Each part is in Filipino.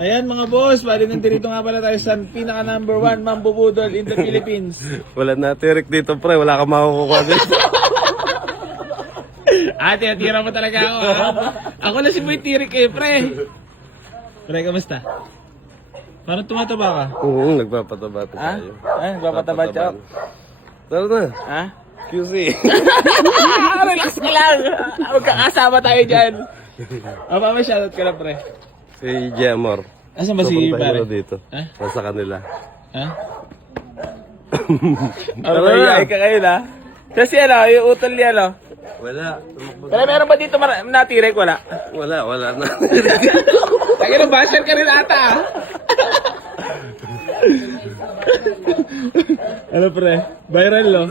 Ayan mga boss, bali nandito nga pala tayo sa pinaka number 1 mambubudol in the Philippines. Wala na tirik dito, pre. Wala kang makukuha dito. Tira mo talaga ako ha. Ako na si Boy Tirik eh, pre. Pre, kamusta? Parang tumataba ka? Oo, nagpapataba tayo. Nagpapataba siya. Tara na. Ha? QC. Relax ka lang. Magkakasama tayo dyan. May shoutout ka lang, pre. Si Jamor. Asan ba si pare? Dito. Ha? Nasa kanila. Ha? Ay ka ngayon ha? Kasi ano, yung utol niya ano? Wala. Pero meron ba dito natirik? Wala. Wala na. Tagay na basher ka rin ata ha? Ano pre? Viral no?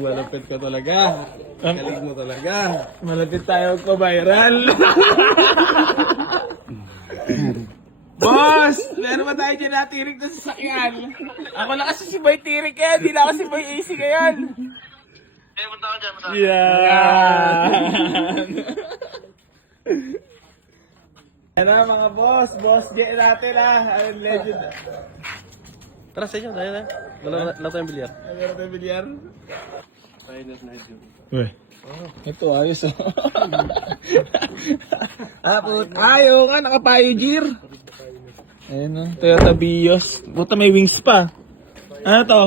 Malapit ka talaga. Galing mo talaga. Malapit tayo ko viral. Boss! Meron ba tayo dyan natirik na sasakyan? Ako na kasi si Boy Tirik eh. Hindi na ako si Boy AC ngayon. Punta ka dyan, Yan! Ano mga boss? Boss J natin Ang legend. Tara sa inyo, tayo na. Wala tayong bilyar. Meron tayong bilyar? Tayo na yun. Uy. Ito ayos Ayaw nga, nakapayo gear. Ayun Toyota Vios. Buta may wings pa. Ano to?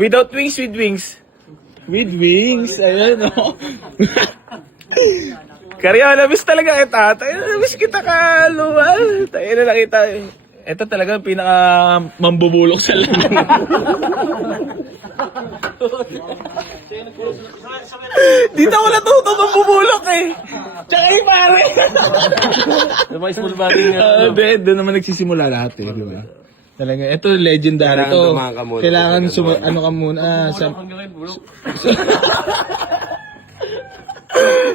Without wings, with wings. With wings, ayun Karya, namiss talaga kita. Tayo na namiss kita kaluwal. Tayo na nakita. Ito talaga ang pinaka mambubulok sa lahat. Dito ako natuto mambubulok eh. Tsaka yung pare. Yung mga small body nga. Doon naman nagsisimula lahat eh. Di ba? Talaga, ito legendary Kailangan to. dumaan ka muna. Kailangan ano ka muna.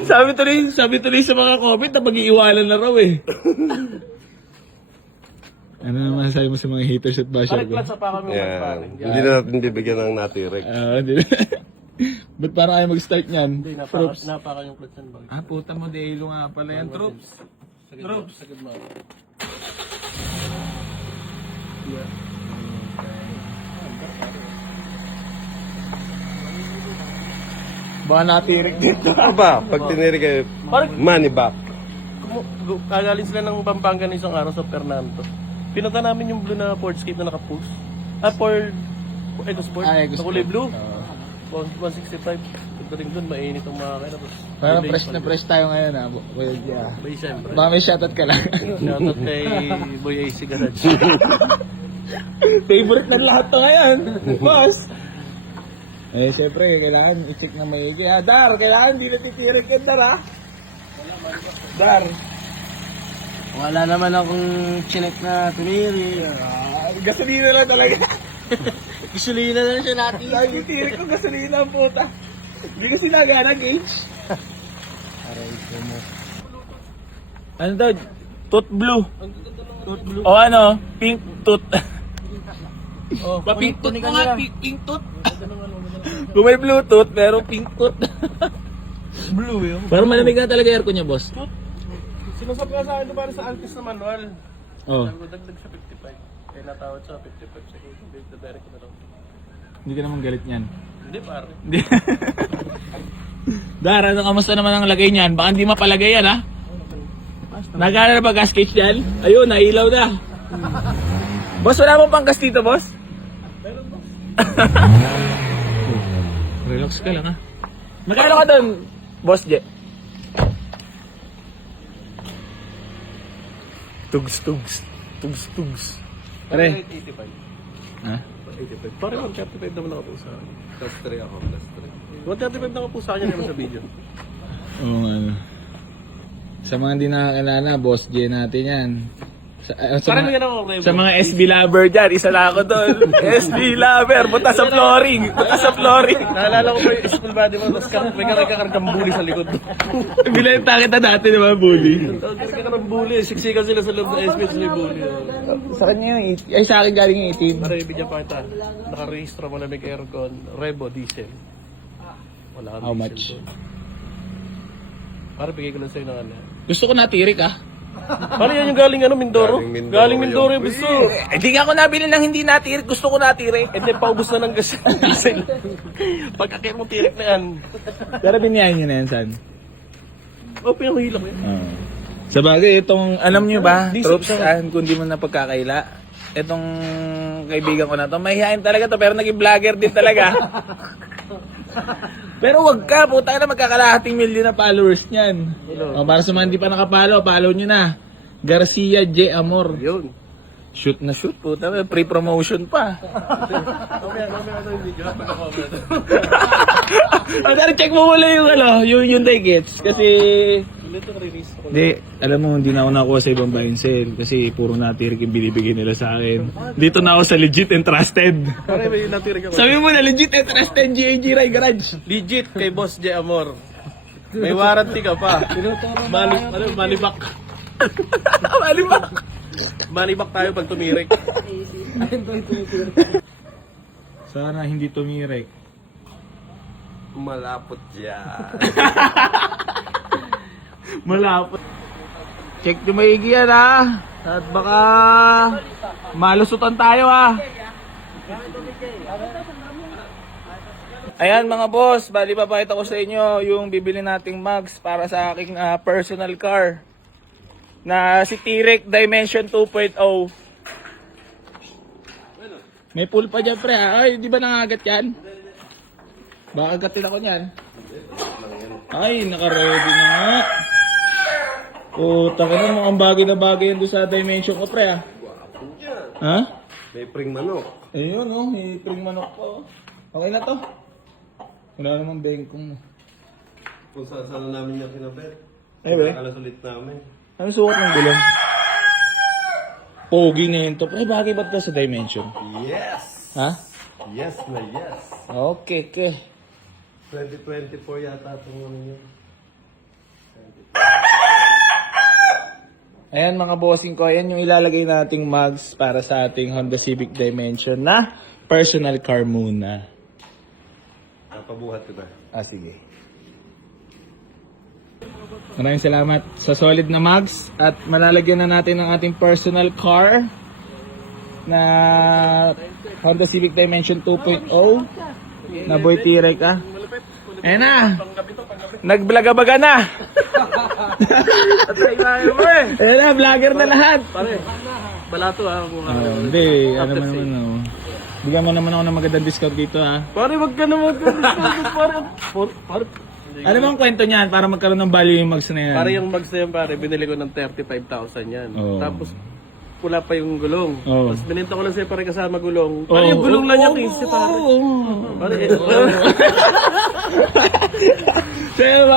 Sabi tuloy sa mga comment na mag-iiwanan na raw eh. Ano naman sabi mo sa mga haters at basher ko? Yan. Hindi na natin bibigyan ng natirik. Ba't parang ayaw mag-start niyan? Troops. Napaka yung clutch yan, bagay. Puta mo, dehilo nga pala yan, Troops. Troops. Baka natirik dito. Ano ba? Pag tiniri kayo, money back. Kagaling sila ng Pampanga ng isang araw sa Fernando. Pinunta namin yung blue na Fordscape na naka-post. Ford EcoSport. Na kulay blue. 165. Pagdating doon, mainit ang mga kaya. Parang fresh na fresh tayo ngayon Well, yeah. Bay, siyempre. Baka may shoutout ka lang. Shoutout kay Boy AC Garage. Favorite ng lahat to ngayon. Boss. Siyempre, kailangan i-check na maigi. Dar, kailangan di natitirik yan, Dar, Dar. Wala naman akong chinek na tumiri. Gasolina lang talaga. Gasolina lang siya natin. Lagi tirik ko gasolina ang puta. Hindi ko sinagana, Gage. Ano daw? Tooth blue. O ano? Pink tooth. Pink tooth ko nga, pink tooth. Kung may Bluetooth, pero pink tooth. Blue yun. Parang malamig na talaga aircon niya, boss. Sinusap nga sa akin ito para sa Altis na manual. Oh. Dagdag sa 55. Kaya natawad sa 55 seconds. Direct ko na lang. Hindi ka naman galit niyan. Hindi pare. Hindi. Dar, ano kamusta naman ang lagay niyan? Baka hindi mapalagay yan, ha? Nagana na ba gas cage yan? Ayun, nailaw na. Boss, wala mong pang gas dito, boss? Relax ka lang, ha? Magkano ka doon, boss J? Tugs. Pare. 85. Ha? 85. Pare 135 naman ako po sa akin. Plus 3 ako, plus 3. 135 na ako po sa akin naman sa video. Oo, ano. Sa mga hindi nakakilala, boss J natin yan. Parang yan ako, Rebo. Sa mga SB lover dyan, isa na ako doon. SB lover, punta sa flooring. Naalala ko pa yung school body mo, tapos may karkargang bully sa likod. Binenta kita dati, di ba, bully? Karkargang bully, siksikan sila sa loob ng SB, sila yung bully. Sa kanya yung itim. Ay, sa akin galing yung itim. Pare, bigyan pa kita. Nakarehistro mo na may aircon, Rebo, diesel. Wala kang How diesel much? doon. Pare, bigay ko lang sa'yo ng ano. Gusto ko natirik, ah. Paano yan yung galing Mindoro? Galing Mindoro yung gusto. Hindi nga ako nabili ng hindi natirik. Gusto ko natirik. And then paubos na ng gas diesel. Pagkakit mo tirik na yan. Pero biniyahin nyo na yan, San. Pinahihila ko yan. Sa bagay, itong, alam nyo ba, troops, kung di mo na pagkakaila, itong kaibigan ko na to, mahihain talaga to, pero naging vlogger din talaga. Pero wag ka, puta na, magkakalahating milyon na followers niyan. O, para sa mga hindi pa nakapalo, follow nyo na. Garcia J. Amor. Yun. Shoot na shoot, puta, may pre-promotion pa. Pero check mo muna yung, yung tickets, kasi... Hindi, alam mo, hindi na ako nakuha sa ibang buy and sell kasi puro natirik yung binibigay nila sa akin. Dito na ako sa legit and trusted. Pare, may natirik ako. Sabi mo na legit and trusted GAG Rai Garage. Legit kay Boss J. Amor. May warranty ka pa. Malibak. Malibak. Malibak tayo pag tumirik. Sana hindi tumirek. Malapot yan. Malapot. Check yung maigi yan ha. At baka malusutan tayo ha. Ayan mga boss, bali papakita ko sa inyo yung bibili nating mugs para sa aking personal car na si T-Rex Dimension 2.0. May pool pa dyan pre ha. Ay, di ba nangagat yan? Baka agatin ako niyan. Ay, naka-ready na nga. Taka na, mukhang bagay na bagay yan doon sa Dimension ko pre ha. Ha? May pring manok. Ayun oh, may pring manok po. Okay na to. Wala namang bengkong. Kung saan namin yung kinabet. Ay ba? Nakalas ulit namin. Ano suot ng gulong? Pogi na yun to. Pre, bagay ba't ka sa Dimension? Yes! Ha? Yes na yes. Okay, okay. 2024 yata itong ano yun. Ayan mga bossing ko, ayan yung ilalagay nating mugs para sa ating Honda Civic Dimension na personal car muna. Napabuhat ko na. Sige. Maraming salamat sa solid na mugs at malalagyan na natin ang ating personal car na Honda Civic Dimension 2.0 na Boy T-Rex ah. Ayan na! Nagblagabaga na! Ayan na, vlogger na lahat! Pare, balato ha. Hindi, ano man naman oh. Bigyan mo naman ako ng magandang discount dito ha. Pare, wag ka naman. Pare, Ano bang kwento niyan para magkaroon ng value yung mugs na yan? pare yung mags na yan, pare, binili ko ng 35,000 yan. Oo. Tapos, pula pa yung gulong. Oo. Tapos binenta ko lang sa'yo pare kasama gulong. Pare, yung gulong lang niya, 15 pare. Oo. Pare, Kaya